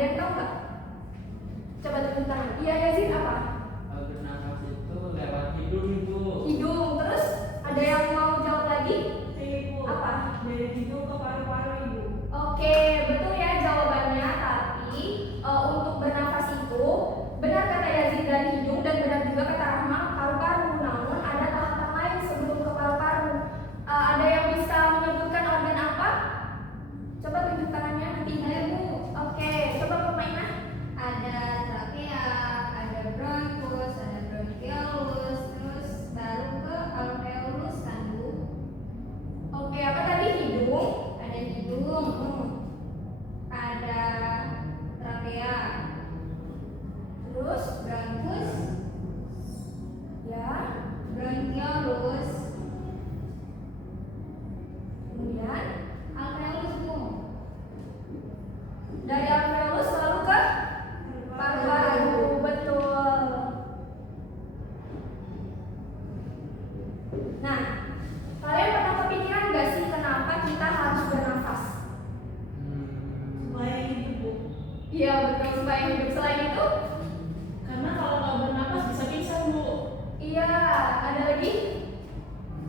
Ada yang tahu nggak? Coba tunjuk tangan. Iya Yazid, apa? Bernafas itu lewat hidung itu. Hidung. Terus ada yang mau jawab lagi? Ibu. Apa? Dari hidung ke paru-paru, Ibu. Oke, betul ya jawabannya. Tapi untuk bernafas itu benar kata Yazid dari hidung dan benar juga kata Rahma paru-paru. Namun ada tahapan lain sebelum ke paru-paru. Ada yang bisa menyebutkan organ apa? Coba tunjuk tangannya nanti. Bu. Oke, coba Bu Mainah. Ada trakea, ada bronkus, ada bronchiolus, terus baru ke alveolus kan Bu. Oke, apa tadi? Hidung. Ada hidung, ada trakea, Terus bronkus, ya, bronchiolus, kemudian alveolus Bu. dari alveolus lalu ke paru-paru. Betul. Nah, kalian pernah kepikiran nggak sih kenapa kita harus bernafas? Supaya hidup, Bu. Iya betul, supaya hidup. Selain itu, Karena kalau nggak bernapas bisa pingsan, Bu. iya ada lagi.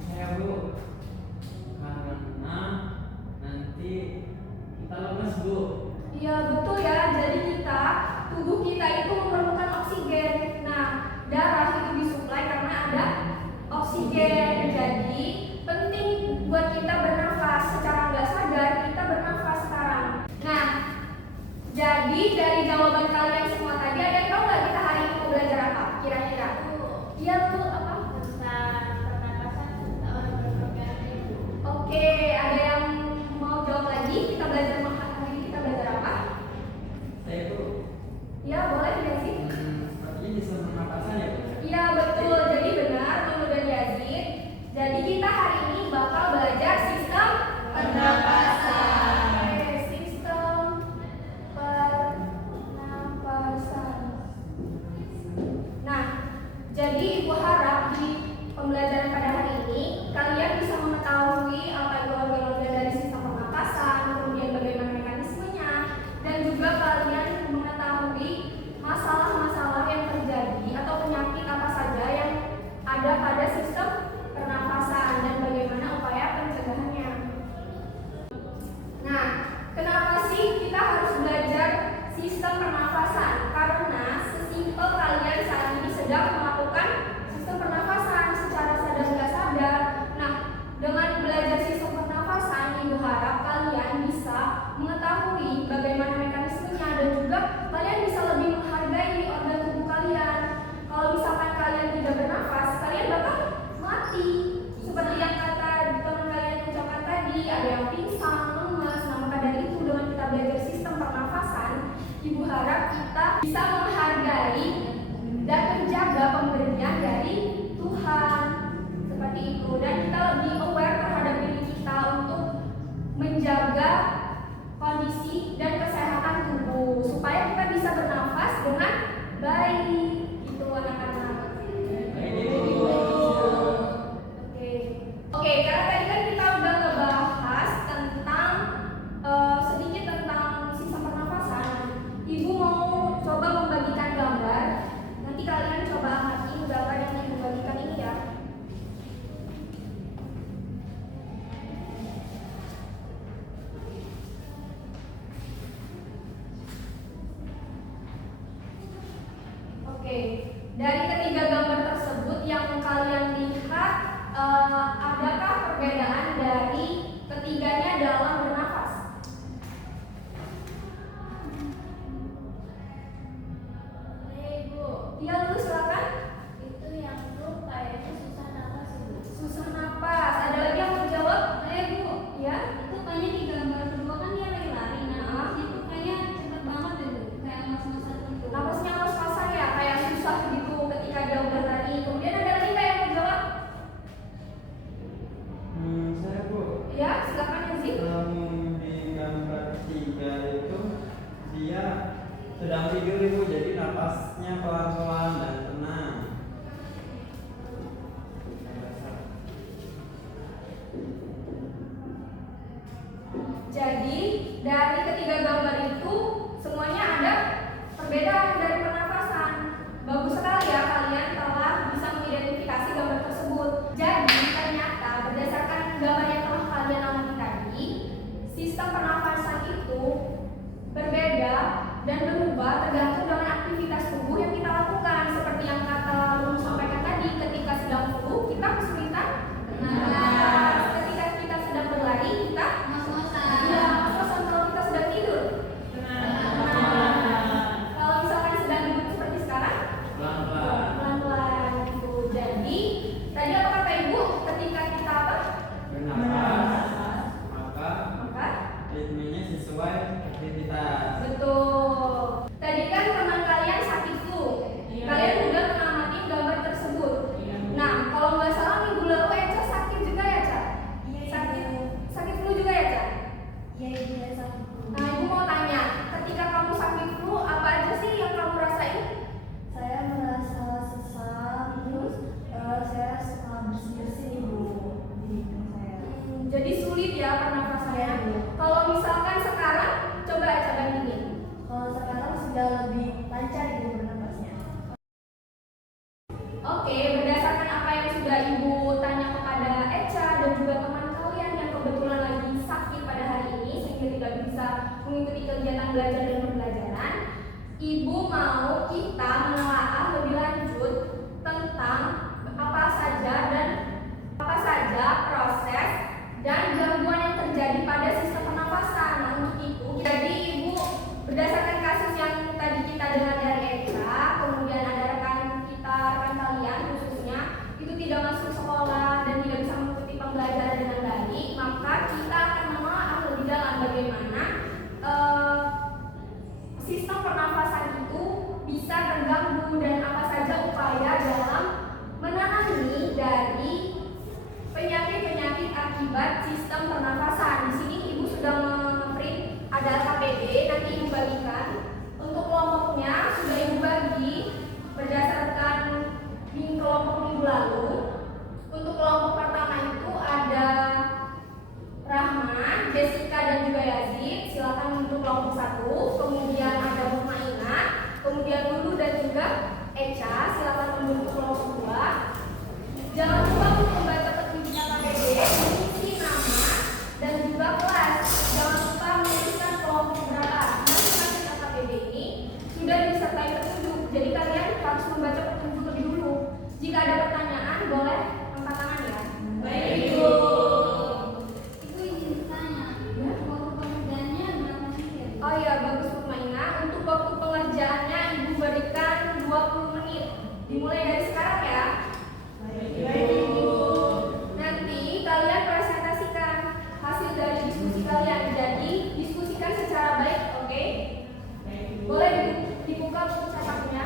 Saya Bu, karena nanti kita lemes Bu. Iya betul ya. Jadi tubuh kita itu memerlukan oksigen. Nah, darah itu disuplai karena ada oksigen. Jadi penting buat kita bernafas. Secara nggak sadar kita bernafas sekarang. Nah, jadi dari jawaban kalian semua tadi ada yang tahu nggak kita hari ini mau belajar apa? Kira-kira? Iya betul, apa? Tentang pernapasan atau berprogram Bu. Oke, ada yang mau jawab lagi? Kita belajar hari ini kita belajar apa? Saya Bu, Iya boleh ya sih. sepertinya di saluran pernapasan ya Bu. Iya betul, jadi benar Nunu dan Yazid. Jadi kita hari ini bakal belajar sistem Pernapasan. Oke, sistem pernapasan. Nah, jadi Ibu harap di pembelajaran pada hari ini kalian bisa mengetahui apa itu organ-organ dari sistem pernapasan, kemudian bagaimana mekanismenya, dan juga kalian mengetahui masalah-masalah yang terjadi atau penyakit apa saja yang ada pada sistem pernapasan dan bagaimana upaya pencegahannya. Nah, kenapa sih kita harus belajar sistem pernapasan? Karena sesimpel kalian saat ini sedang melakukan sistem pernapasan secara sadar nggak sadar. Nah, dengan belajar sistem pernapasan, Ibu harap kalian bisa mengetahui bagaimana mekanismenya dan juga kalian bisa lebih menghargai organ tubuh kalian. Kalau misalkan kalian tidak bernafas, kalian bakal mati. Seperti yang kata teman kalian ucapkan tadi, ada yang pingsan, lemas. Nah, maka dari itu dengan kita belajar sistem pernafasan, Ibu harap kita bisa menghargai dan menjaga pemberian dari Tuhan. Seperti itu. Dan kita lebih aware terhadap diri kita untuk menjaga kondisi dan kesehatan tubuh supaya kita bisa bernafas dengan baik. Itu anak-anak. Oke, karena tadi kan kita udah ngebahas tentang sedikit tentang sistem pernafasan. Ibu mau coba membagikan gambar. Nanti kalian coba amati gambar yang Ibu bagikan ini ya. Oke, dari ketiga gambar tersebut yang kalian lihat, adakah perbedaan dari ketiganya dalam bernafas? Ibu, Iya, dulu silakan. itu yang belum kayaknya susah nafas Ibu. Susah napas. Ada lagi yang mau jawab? Bu, Ya. itu kayaknya di gambar kedua kan dia lari-lari. Nah, napasnya tuh kayaknya cepet banget deh Bu. Kayak mas-masan gitu. Napasnya ngos-ngosan ya, kayak susah gitu ketika dia udah lari. Kemudian ada lagi nggak yang mau jawab? Saya Bu, Ya, silakan Yazid. di gambar 3 itu dia sedang tidur Ibu, jadi napasnya pelan-pelan dan tenang. Jadi dari ketiga gambar itu semuanya ada sistem pernafasan itu bisa terganggu dan apa saja upaya dalam menangani dari penyakit-penyakit akibat sistem pernafasan. Di sini Ibu sudah memprint ada KPD, nanti Ibu bagikan. Untuk kelompoknya sudah Ibu bagi berdasarkan kelompok minggu lalu. Untuk kelompok pertama itu ada Rahma, Jessica dan juga Yazid. Silakan untuk kelompok 1. Kemudian ada Mutmainah, kemudian Lulu dan juga Echa. Silakan untuk kelompok 2. Jangan lupa untuk membaca petunjuknya KPD, mengisi nama dan juga kelas. Jangan lupa menuliskan kelompok berapa. Masing-masing KPD ini sudah disertai petunjuk. Jadi kalian harus membaca petunjuk lebih dulu. Jika ada pertanyaan boleh angkat tangan ya. Baik, Ibu. Itu izin bertanya. Waktu pengerjaannya berapa sih? Oh iya, bagus Bu Maina. Untuk waktu pengerjaannya Ibu berikan 20 menit. Dimulai dari sekarang ya. Baik, Ibu. Nanti kalian presentasikan hasil dari diskusi kalian. Jadi diskusikan secara baik, oke? Baik, Ibu. Boleh dibuka buku catatnya.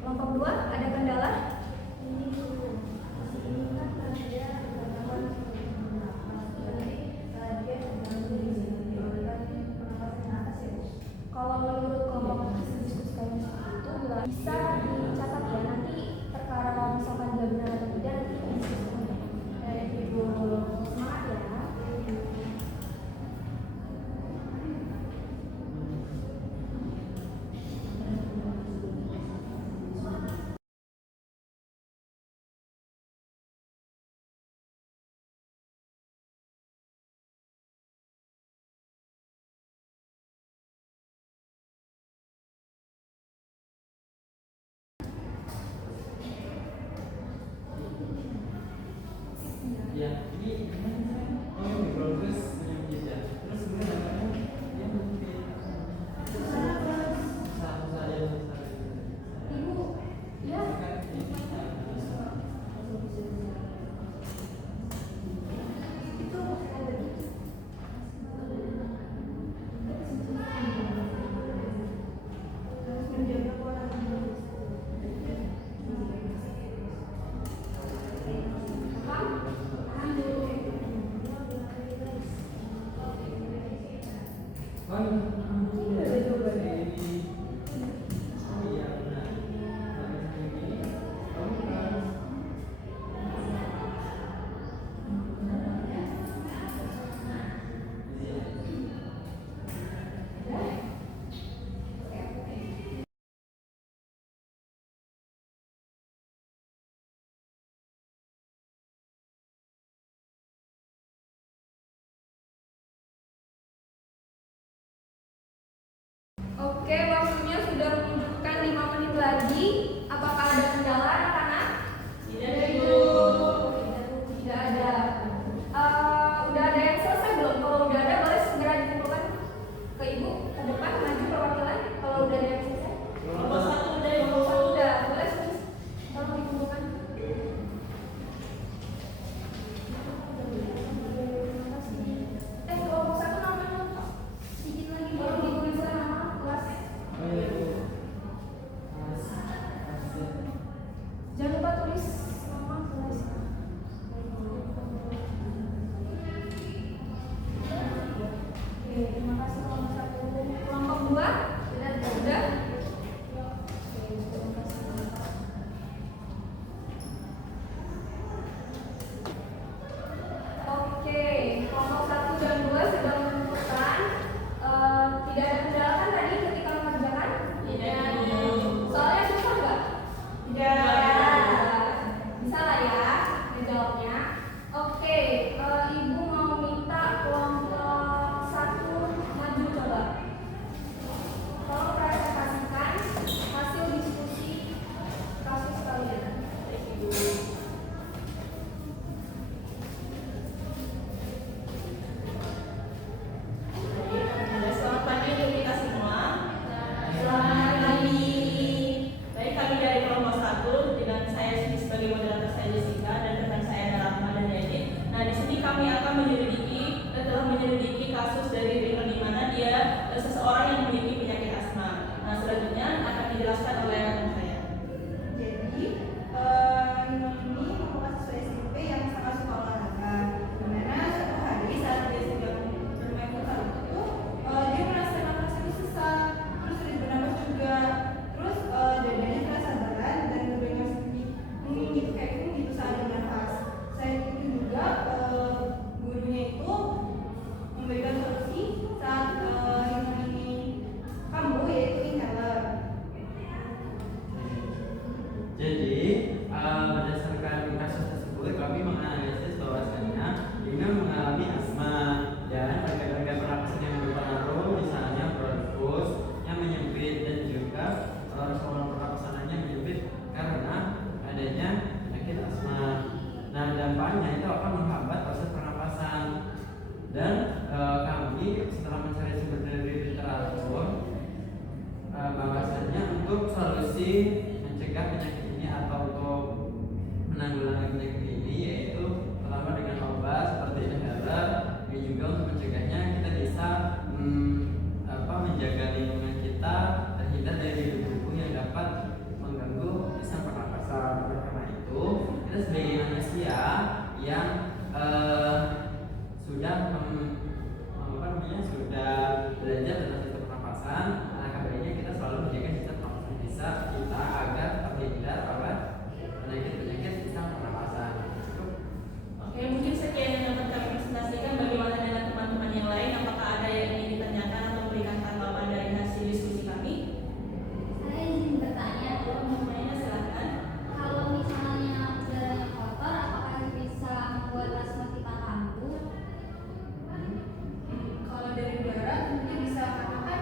Kelompok 2 ada kendala? Kalau menurut kelompok diskusi kalian itu bisa dicatat ya, nanti perkara misalkan dia benar atau tidak nanti diskusikan ya. Ibu semangat ya. Ya, ini oh ini progres yang tidak. Terus kemudian namanya dia mungkin satu saja. Ibu, ya. Itu ada di Oke, waktunya sudah menunjukkan 5 menit lagi. Apakah ada kendala anak-anak? Tidak, Ibu. Tidak ada. Udah ada yang selesai belum? Kalau udah ada boleh segera dikumpulkan ke Ibu ke depan maju perwakilan. Kalau udah ada yang selesai. Kelompok 1 udah, Ibu. Kelompok satu udah, boleh tolong dikumpulkan. Kelompok 1 namanya izin lagi, boleh dituliskan nama kelas. memiliki penyakit asma. Nah, selanjutnya akan dijelaskan oleh rekan saya. Jadi, Inul ini merupakan siswa SMP yang sangat suka olahraga. Dimana suatu hari saat dia sedang bermain futsal itu, dia merasa nafasnya itu sesak, terus sulit bernapas juga, terus dadanya terasa berat dan berdengar bunyi gitu kayak gitu saat bernafas. Selain itu juga gurunya itu memberikan solusi saat Inul ini kambuh, yaitu inhaler. Jadi berdasarkan kasus tersebut kami menganalisis bahwasannya Dina mengalami asma dan organ-organ pernapasan yang berpengaruh, misalnya bronkus yang menyempit dan juga saluran pernapasannya menyempit karena adanya penyakit asma. Nah, dampaknya itu akan menghambat proses pernapasan dan kami setelah mencari sumber dari literatur bahwasannya untuk solusi mencegah penyakit ini atau untuk menanggulangi penyakit ini yaitu pertama dengan obat seperti inhaler, dan juga untuk mencegahnya kita bisa menjaga lingkungan kita terhindar dari debu-debu yang dapat mengganggu sistem pernapasan. Oleh karena itu kita sebagai manusia yang sudah sudah belajar tentang sistem pernapasan, alangkah baiknya kita selalu menjaga sistem pernapasan bisa kita agar terhindar oleh penyakit-penyakit sistem pernapasan. Oke, mungkin sekian yang dapat kami presentasikan. Bagaimana dengan teman-teman yang lain? Apakah ada yang ingin ditanyakan atau memberikan tanggapan dari hasil diskusi kami? Saya izin bertanya, Semuanya silakan. kalau misalnya udaranya kotor, apakah bisa membuat asma kita kambuh? Kalau dari udara tentunya bisa, karena kan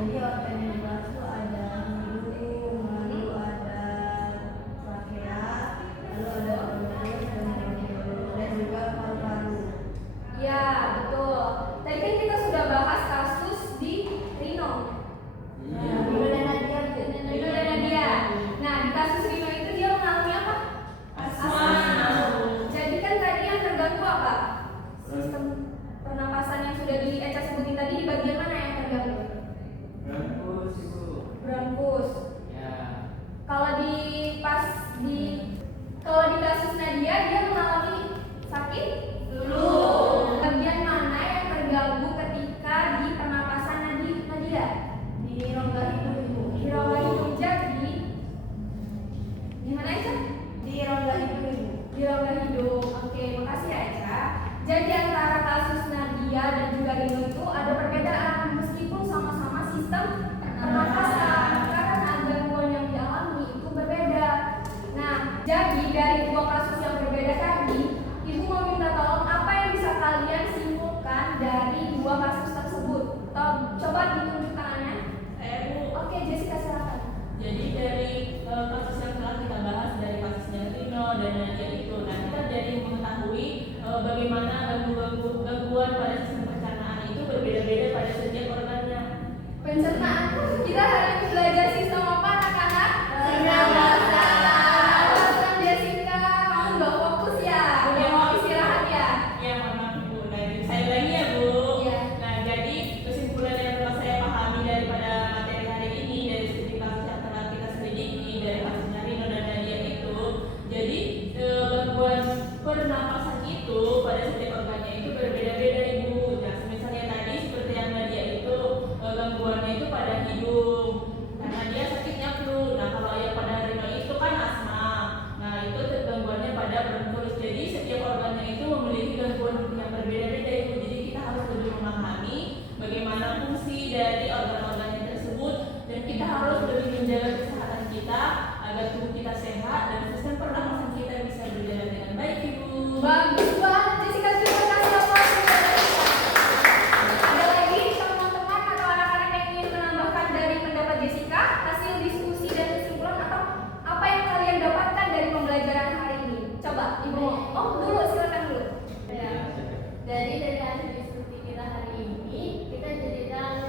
jadi organ yang dibahas itu ada hidung, lalu ada trachea, lalu ada bronkus dan juga paru-paru. Ya, betul. Tadi kan kita sudah bahas kasus di Rino. Iya. Rino dan Nadia. Nah, di kasus Rino itu dia mengalami apa? Asma. Jadi kan tadi yang terganggu apa? Sistem pernapasan yang sudah di Eca sebutin tadi di bagian mana yang terganggu? Bronkus, Ibu. Bronkus. Ya. Kalau di kasus Nadia dia mengalami sakit flu. Bagian mana yang terganggu ketika di pernapasan Nadia? Di rongga hidung Ibu. Di rongga hidung. Jadi di mana Eca? Di rongga hidung Ibu. Di rongga hidung. Oke, makasih ya Eca. Jadi antara kasus Nadia dan juga Rino itu ada perbedaan meskipun sama-sama sistem pernapasan karena gangguan yang dialami itu berbeda. Nah, jadi dari dua kasus yang berbeda tadi, Ibu mau minta tolong apa yang bisa kalian simpulkan dari dua kasus tersebut? Coba ditunjuk tangannya. Bu. Oke, Jessica silakan. Jadi dari kasus yang telah kita bahas dari kasusnya Rino dan Nadia itu, nah kita jadi mengetahui bagaimana gangguan pada sistem pencernaan itu berbeda-beda pada setiap organnya. Pencernaan. Kita hari ini belajar sistem apa anak-anak? Alasan Jessica, kamu nggak fokus ya? Udah mau istirahat ya? Ya, mohon maaf Bu. Nah, saya ulangi ya Bu. Iya. Nah, jadi kesimpulan yang telah saya pahami daripada materi hari ini dari studi kasus yang telah kita selidiki dari kasusnya Rino dan Nadia itu, jadi gangguan pernapasan itu pada setiap organnya itu berbeda-beda Ibu. Nah, misalnya tadi seperti yang Nadia itu gangguannya itu pada hidung karena dia sakitnya flu. Nah, kalau yang pada Rino itu kan asma. Nah, itu gangguannya pada bronkus. Jadi setiap organnya itu memiliki gangguan yang berbeda-beda Ibu. Jadi kita harus lebih memahami bagaimana fungsi dari organ-organnya tersebut dan kita harus lebih menjaga kesehatan kita agar tubuh kita sehat dan sistem pernapasan kita bisa berjalan dengan baik Ibu. Bagus banget Jessica, terima kasih atas Ada lagi teman-teman atau anak-anak yang ingin menambahkan dari pendapat Jessica, hasil diskusi dan kesimpulan atau apa yang kalian dapatkan dari pembelajaran hari ini? Coba Ibu. Oh, dulu silakan dulu. Ya. Dari hasil diskusi kita hari ini, kita jadi tahu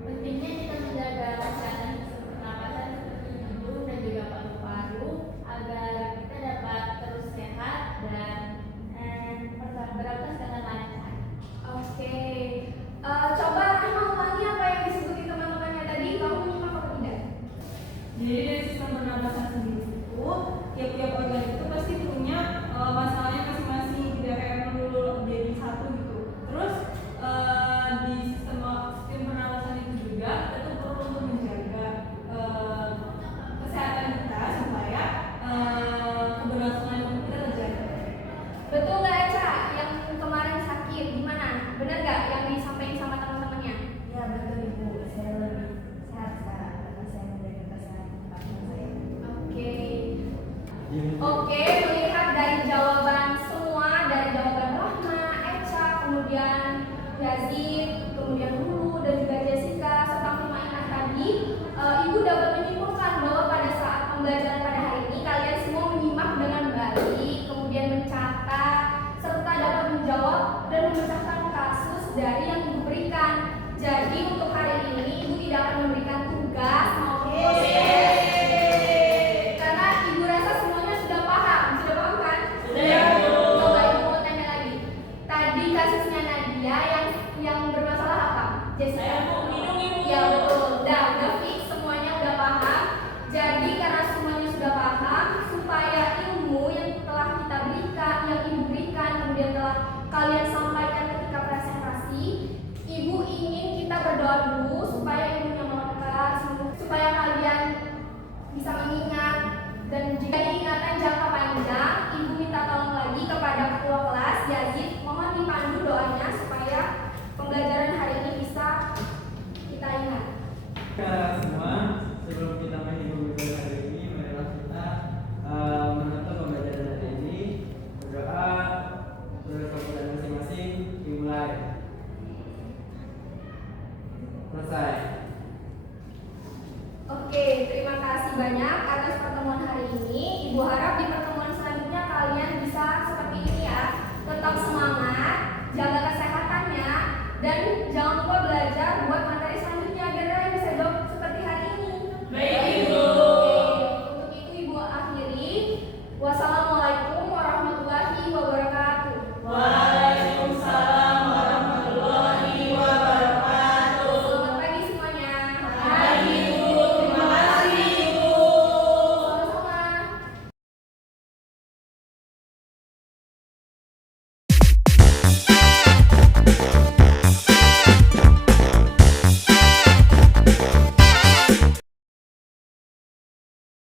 pentingnya kita menjaga kesehatan sistem pernapasan seperti hidung dan juga paru-paru agar kita dapat terus sehat dan beraktivitas dengan lancar. Oke. Coba Rahma ulangi apa yang disebutin teman-temannya tadi. Kamu menyimak atau tidak? Jadi dari sistem pernapasan sendiri itu, tiap-tiap organ itu pasti punya masalahnya masing-masing, tidak kayak melulu jadi satu gitu. Terus di sistem pernapasan itu juga kita tuh perlu untuk menjaga kesehatan kita supaya keberlangsungan hidup kita terjaga. Betul nggak Eca? Yang kemarin sakit gimana? Benar nggak yang disampaikan sama teman-temannya? Ya betul Ibu, saya lebih sehat sekarang karena saya menjaga kesehatan partner saya. Oke. Iya. Oke, melihat dari jawaban semua, dari jawaban Rahma, Eca, kemudian Yazid, kemudian Lulu, dan juga Jessica, serta Humainah tadi, Ibu dapat menyimpulkan bahwa pada saat pembelajaran pada hari ini, kalian semua menyimak dengan baik, kemudian mencatat, serta dapat menjawab dan memecahkan kasus dari yang Ibu berikan. Jadi untuk hari ini, Ibu tidak akan memberikan tugas maupun proses. Karena Ibu rasa semuanya sudah paham kan? Sudah, Bu. Coba Ibu mau tanya lagi. Tadi kasusnya Nadia yang bermasalah apa? Jessica. Saya Bu, hidung Ibu. Ya betul. Udah fix semuanya udah paham. Jadi karena semuanya sudah paham, supaya ilmu yang telah kita berikan, yang Ibu berikan, kemudian telah kalian sampaikan ketika presentasi, Ibu ingin kita berdoa dulu supaya ilmunya melekat, supaya kalian bisa mengingat, dan jika ingatan jangka panjang, Ibu minta tolong lagi kepada ketua kelas Yazid, mohon dipandu doanya supaya pembelajaran hari ini bisa kita ingat. Semua, sebelum kita menghibur hari ini, marilah kita menutup pembelajaran hari ini. Berdoa, berdoa kepada masing-masing dimulai. banyak atas pertemuan hari ini. Ibu harap di pertemuan selanjutnya kalian bisa seperti ini ya. Tetap semangat, jaga kesehatannya, dan jangan lupa belajar buat materi selanjutnya biar kalian bisa jawab seperti hari ini. Baik, Ibu. Oke, untuk itu Ibu akhiri. Wassalamualaikum